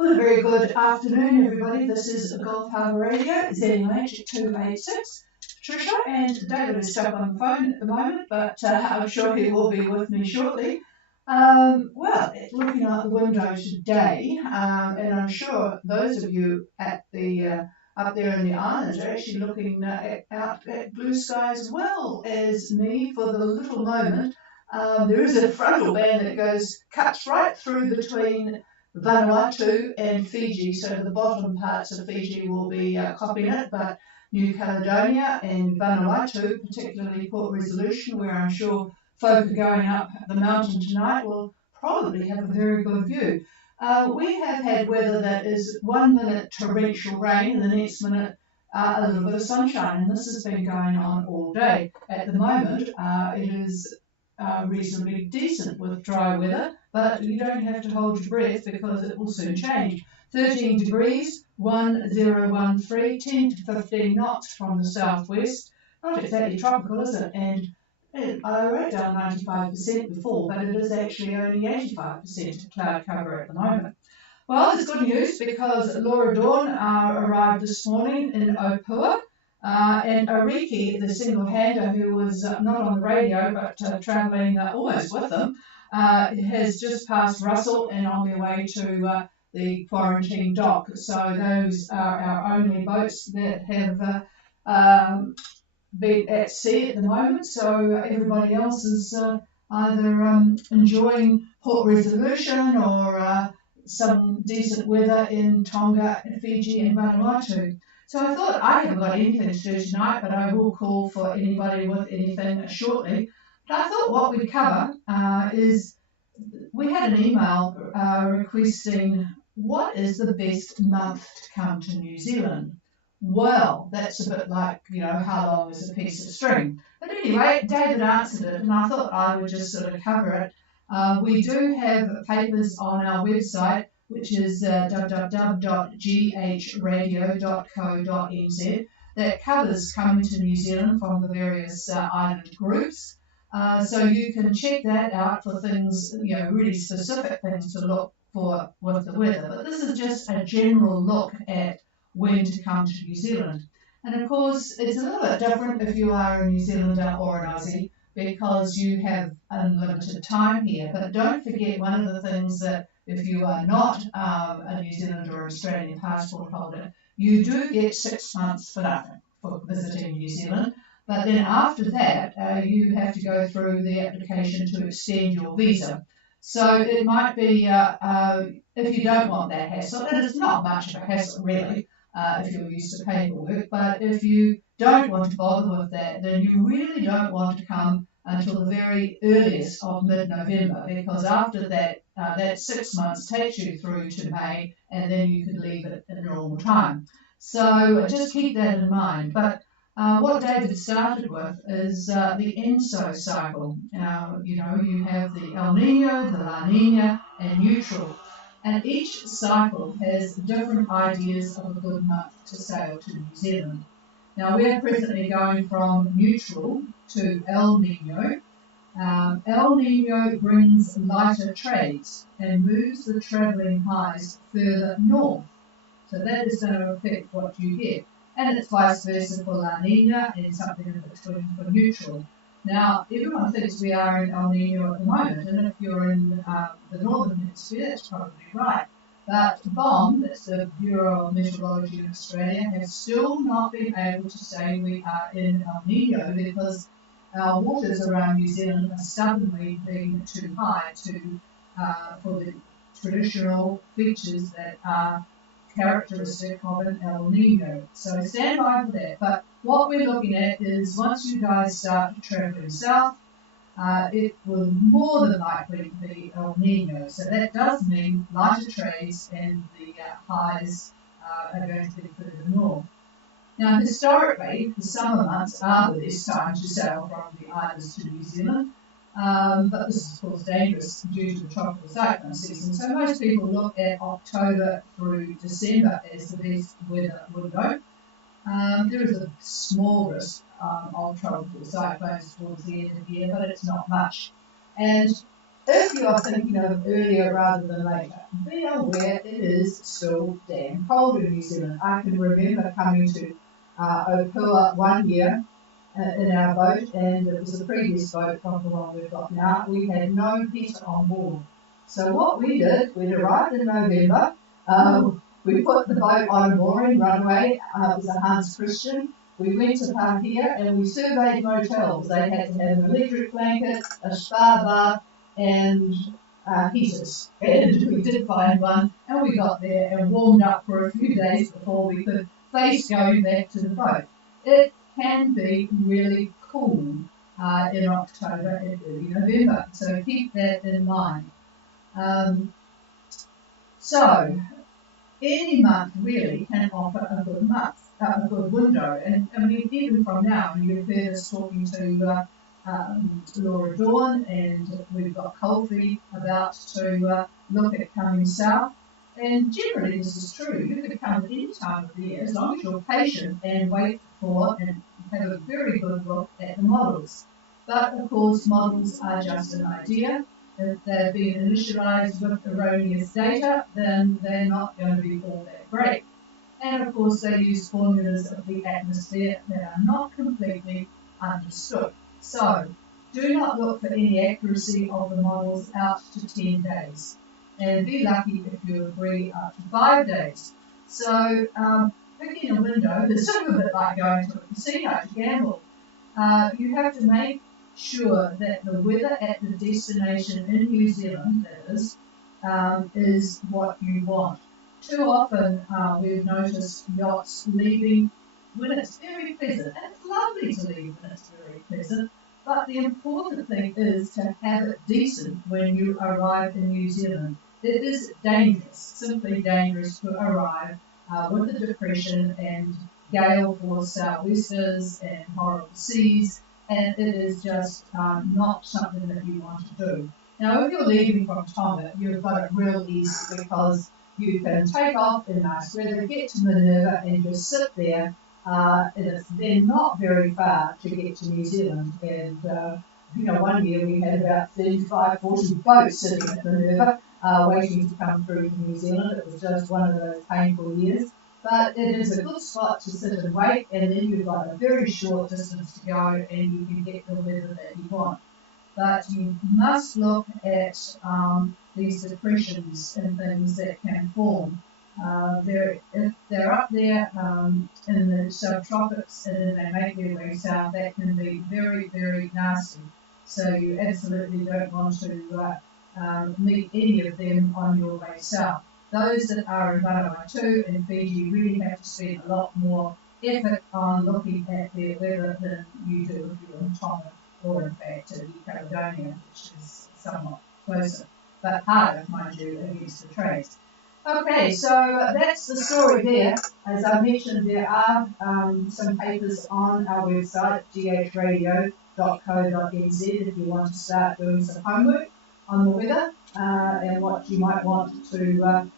Well, a very good afternoon, everybody. This is Gulf Harbour Radio, ZMH 286. Patricia and David is stuck on the phone at the moment, but I'm sure he will be with me shortly. Well, looking out the window today, and I'm sure those of you at the up there in the island are actually looking out at blue skies as well as me for the little moment. There is a frontal band that cuts right through between Vanuatu and Fiji, so the bottom parts of Fiji will be copying it, but New Caledonia and Vanuatu, particularly Port Resolution, where I'm sure folk are going up the mountain tonight, will probably have a very good view. We have had weather that is 1 minute torrential rain and the next minute a little bit of sunshine, and this has been going on all day. At the moment, it is reasonably decent with dry weather, but you don't have to hold your breath because it will soon change. 13 degrees, 1013, 10 to 15 knots from the southwest. Not exactly tropical, is it? And I wrote down 95% before, but it is actually only 85% cloud cover at the moment. Well, there's good news because Laura Dawn arrived this morning in Opua. And Ariki, the single-hander who was not on the radio but travelling almost with them, has just passed Russell and on their way to the quarantine dock. So those are our only boats that have been at sea at the moment. So everybody else is either enjoying Port Resolution or some decent weather in Tonga, Fiji and Vanuatu. So I thought I haven't got anything to do tonight, but I will call for anybody with anything shortly. But I thought what we'd cover is we had an email requesting what is the best month to come to New Zealand. Well, that's a bit like, how long is a piece of string? But anyway, David answered it, and I thought I would just sort of cover it. We do have papers on our website, which is www.ghradio.co.nz, that covers coming to New Zealand from the various island groups. So you can check that out for things, really specific things to look for with the weather. But this is just a general look at when to come to New Zealand. And of course, it's a little bit different if you are a New Zealander or an Aussie, because you have unlimited time here. But don't forget one of the things that if you are not a New Zealander or Australian passport holder, you do get 6 months for nothing for visiting New Zealand. But then after that, you have to go through the application to extend your visa. So it might be, if you don't want that hassle, and it's not much of a hassle really, if you're used to paperwork, but if you don't want to bother with that, then you really don't want to come until the very earliest of mid-November, because after that, that 6 months takes you through to May, and then you could leave it at normal time. So just keep that in mind. But what David started with is the ENSO cycle. You have the El Nino, the La Nina, and neutral. And each cycle has different ideas of a good month to sail to New Zealand. Now, we're presently going from neutral to El Nino. El Nino brings lighter trades and moves the travelling highs further north. So that is going to affect what you get. And it's vice versa for La Nina and something in between for neutral. Now, everyone thinks we are in El Nino at the moment, and if you're in the northern hemisphere, that's probably right. But BOM, that's the Bureau of Meteorology in Australia, has still not been able to say we are in El Nino because our waters around New Zealand are stubbornly being too high for the traditional features that are characteristic of an El Nino. So stand by for that. But what we're looking at is once you guys start travelling south, it will more than likely be El Nino. So that does mean lighter trades and the highs are going to be further north. Now, historically, the summer months are the best time to sail from the islands to New Zealand. But this is, of course, dangerous due to the tropical cyclone season. So most people look at October through December as the best weather window. There is a small risk of tropical cyclones towards the end of the year, but it's not much. And if you are thinking of earlier rather than later, be aware it is still damn cold in New Zealand. I can remember coming to Opua one year in our boat, and it was a previous boat from the one we've got now. We had no heater on board. So what we did, we'd arrived in November, we put the boat on a mooring runway, it was a Hans Christian. We went to Pahia and we surveyed motels. They had to have an electric blanket, a spa bar, and heaters. And we did find one, and we got there and warmed up for a few days before we could face going back to the boat. It can be really cool in October and early November, so keep that in mind. So any month really can offer a good month, a good window, and I mean even from now, you've heard us talking to Laura Dawn, and we've got Colby about to look at coming south. And generally this is true. You can come at any time of the year as long as you're patient and wait for and have a very good look at the models. But of course models are just an idea. If they've been initialised with erroneous data, then they're not going to be all that great. And of course they use formulas of the atmosphere that are not completely understood. So do not look for any accuracy of the models out to 10 days. And be lucky if you agree up to 5 days. So picking a window is sort of a bit like going to a casino to gamble. You have to make sure that the weather at the destination in New Zealand, that is what you want. Too often we've noticed yachts leaving when it's very pleasant, and it's lovely to leave when it's very pleasant, but the important thing is to have it decent when you arrive in New Zealand. It is dangerous, simply dangerous to arrive with a depression and gale force southwesters and horrible seas, and it is just not something that you want to do. Now, if you're leaving from Tonga, you've got it real easy because you can take off in nice weather, get to Minerva, and just sit there. It's then not very far to get to New Zealand, and one year we had about 35, 40 boats sitting at Minerva waiting to come through to New Zealand. It was just one of those painful years. But it is a good spot to sit and wait, and then you've got a very short distance to go and you can get the weather that you want. But you must look at these depressions and things that can form. If they're up there in the subtropics and then they make their way south, that can be very, very nasty. So you absolutely don't want to meet any of them on your way south. Those that are in Vanuatu and Fiji really have to spend a lot more effort on looking at their weather than you do if you're in Tonga or in fact in New Caledonia, which is somewhat closer, but harder, mind you, against the trades. Okay, so that's the story there. As I mentioned, there are some papers on our website, ghradio.co.nz, if you want to start doing some homework on the weather and what you might want to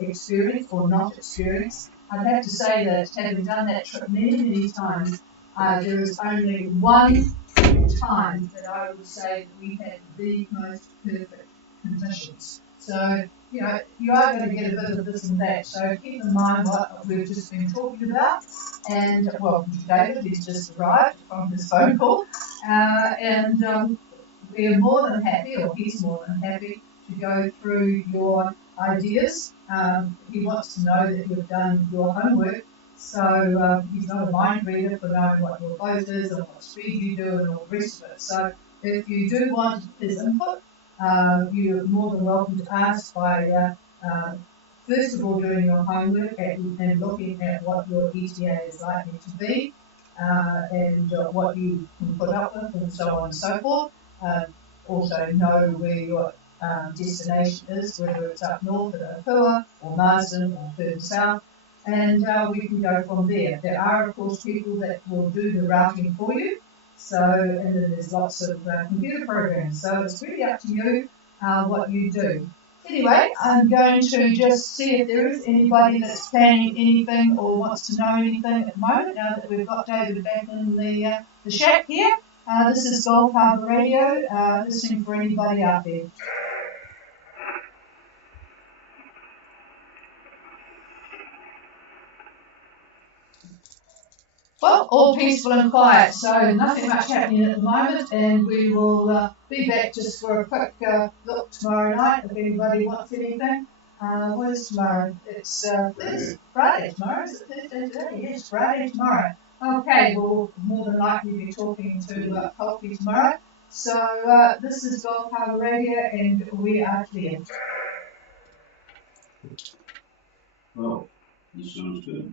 experience or not experience. I'd have to say that having done that trip many, many times, there is only one time that I would say that we had the most perfect conditions. So, you are going to get a bit of this and that. So keep in mind what we've just been talking about. And, well, David, he's just arrived from his phone call. We're more than happy, or he's more than happy, to go through your ideas. He wants to know that you've done your homework. So he's not a mind reader for knowing what your boat is and what speed you do and all the rest of it. So if you do want his input, you're more than welcome to ask by first of all doing your homework and looking at what your ETA is likely to be and what you can put up with and so on and so forth. Also know where your destination is, whether it's up north at Opua or Marsden or further south, and we can go from there. There are, of course, people that will do the routing for you, and then there's lots of computer programs, so it's really up to you what you do. Anyway, I'm going to just see if there is anybody that's planning anything or wants to know anything at the moment, now that we've got David back in the shack here. This is Gulf Harbour Radio, listening for anybody out there. Well, all peaceful and quiet, so nothing much happening at the moment, and we will be back just for a quick look tomorrow night if anybody wants anything. What is tomorrow? It's Friday tomorrow, is it Thursday today? Yes, Friday tomorrow. Okay, we'll more than likely be talking to Coffee tomorrow. So this is Gulf Harbour Radio, and we are clear. Well, this sounds good.